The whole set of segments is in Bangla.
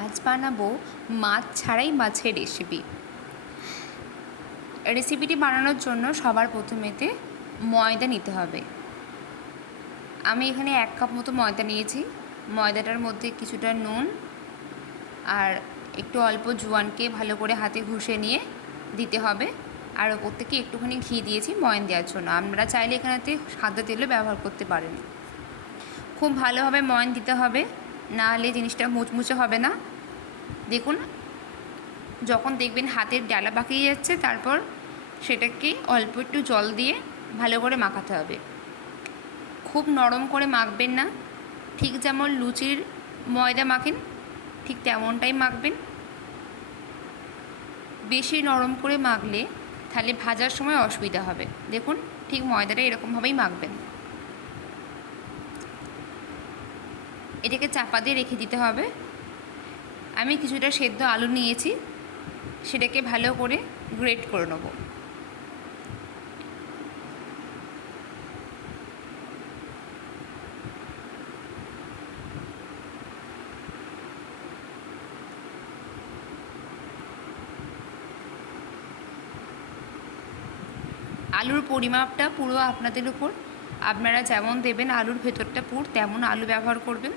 আজ বানাবো মাছ ছাড়াই মাছের রেসিপিটি বানানোর জন্য সবার প্রথমেতে ময়দা নিতে হবে। আমি এখানে 1 কাপ মতো ময়দা নিয়েছি। ময়দাটার মধ্যে কিছুটা নুন আর একটু অল্প জোয়ানকে ভালো করে হাতে ঘষে নিয়ে দিতে হবে। আর ওপর থেকে একটুখানি ঘি দিয়েছি ময়ান দেওয়ার জন্য। আপনারা চাইলে এখানেতে সাদা তেলও ব্যবহার করতে পারেন। খুব ভালোভাবে ময়ান দিতে হবে, না হলে জিনিসটা মুচমুচে হবে না। দেখুন, যখন দেখবেন হাতের ডালা পাকিয়ে যাচ্ছে, তারপর সেটাকে অল্প একটু জল দিয়ে ভালো করে মাখাতে হবে। খুব নরম করে মাখবেন না, ঠিক যেমন লুচির ময়দা মাখেন ঠিক তেমনটাই মাখবেন। বেশি নরম করে মাখলে তাহলে ভাজার সময় অসুবিধা হবে। দেখুন, ঠিক ময়দাটা এরকমভাবেই মাখবেন। এটাকে চাপা দিয়ে রেখে দিতে হবে। আমি কিছুটা সেদ্ধ আলু নিয়েছি, সেটাকে ভালো করে গ্রেট করে নেব। আলুর পরিমাপটা পুরো আপনাদের উপর, আপনারা যেমন দেবেন আলুর ভেতরটা পুর তেমন আলু ব্যবহার করবেন।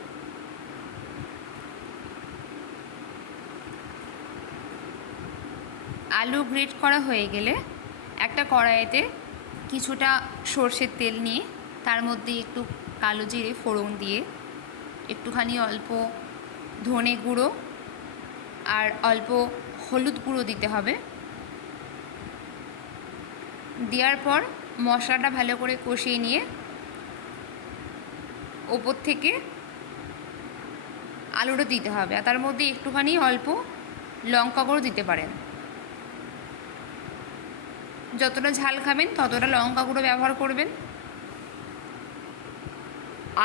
আলু গ্রেট করা হয়ে গেলে একটা কড়াইতে কিছুটা সর্ষের তেল নিয়ে তার মধ্যে একটু কালো জিরে ফোড়ন দিয়ে একটুখানি অল্প ধনে গুঁড়ো আর অল্প হলুদ গুঁড়ো দিতে হবে। দেওয়ার পর মশলাটা ভালো করে কষিয়ে নিয়ে ওপর থেকে আলুটা দিতে হবে, আর তার মধ্যে একটুখানি অল্প লঙ্কা গুঁড়ো দিতে পারেন। যতটা ঝাল খাবেন ততটা লঙ্কা গুঁড়ো ব্যবহার করবেন।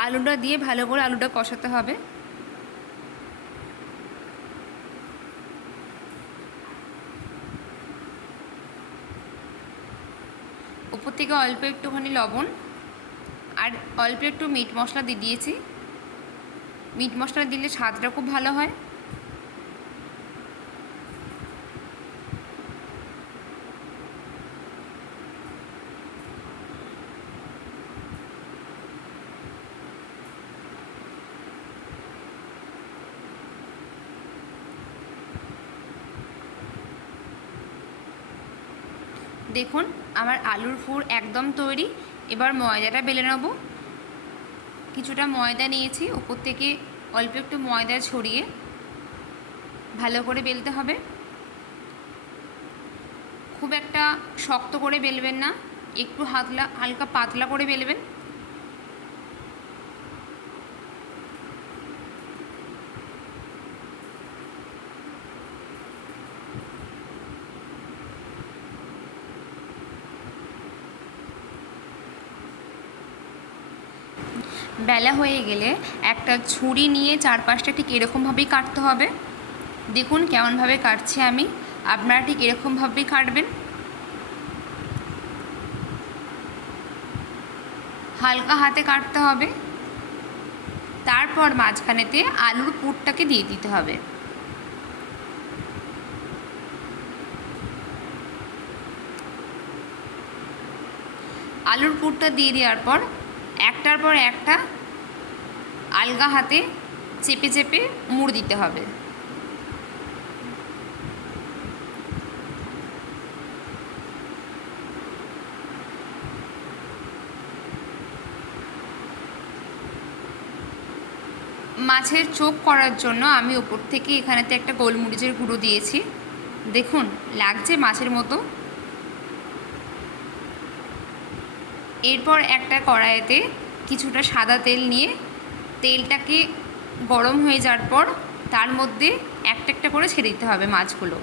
আলুটা দিয়ে ভালো করে আলুটা কষাতে হবে। উপর থেকে অল্প একটুখানি লবণ আর অল্প একটু মিট মশলা দিয়ে দিয়েছি। মিট মশলা দিলে স্বাদটা খুব ভালো হয়। দেখুন, আমার আলুর পুর একদম তৈরি। এবার ময়দাটা বেলে নেব। কিছুটা ময়দা নিয়েছি, উপর থেকে অল্প একটু ময়দা ছড়িয়ে ভালো করে বেলতে হবে। খুব একটা শক্ত করে বেলবেন না, একটু হালকা পাতলা করে বেলবেন। বেলা হয়ে গেলে একটা ছুরি নিয়ে চারপাশটা ঠিক এরকমভাবেই কাটতে হবে। দেখুন কেমনভাবে কাটছি আমি, আপনারা ঠিক এরকমভাবেই কাটবেন। হালকা হাতে কাটতে হবে। তারপর মাঝখানেতে আলুর পুরটাকে দিয়ে দিতে হবে। আলুর পুরটা দিয়ে দেওয়ার পর একটার পর একটা আলগা হাতে চেপে চেপে মুড় দিতে হবে। মাছের চোখ করার জন্য আমি ওপর থেকে এখানেতে একটা গোলমরিচের গুঁড়ো দিয়েছি। দেখুন, লাগছে মাছের মতো। এরপর একটা কড়াইতে কিছুটা সাদা তেল নিয়ে তেলটাকে গরম হয়ে যাওয়ার পর তার মধ্যে একটা একটা করে ছেড়ে দিতে হবে মাছগুলো।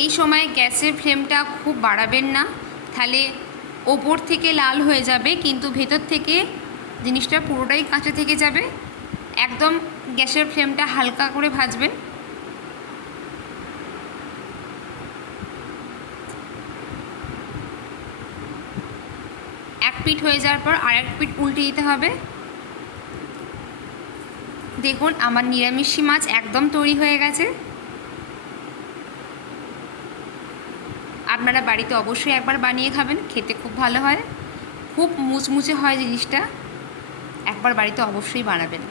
এই সময় গ্যাসের ফ্লেমটা খুব বাড়াবেন না, তাহলে ওপর থেকে লাল হয়ে যাবে কিন্তু ভেতর থেকে জিনিসটা পুরোটাই কাঁচা থেকে যাবে। একদম গ্যাসের ফ্লেমটা হালকা করে ভাজবেন। এক পিঠ হয়ে যাওয়ার পর আরেক পিঠ উল্টে দিতে হবে। দেখুন আমার নিরামিষি মাছ একদম তৈরি হয়ে গেছে। আপনারা বাড়িতে অবশ্যই একবার বানিয়ে খাবেন, খেতে খুব ভালো হয়, খুব মুচমুচে হয় জিনিসটা। একবার বাড়িতে অবশ্যই বানাবেন।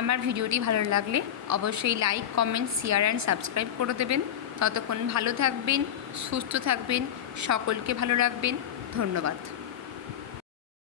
আমার ভিডিওটি ভালো লাগলে অবশ্যই like, comment, share and subscribe করে দেবেন। ততক্ষণ ভালো থাকবেন, সুস্থ থাকবেন, সকলকে ভালো রাখবেন। ধন্যবাদ।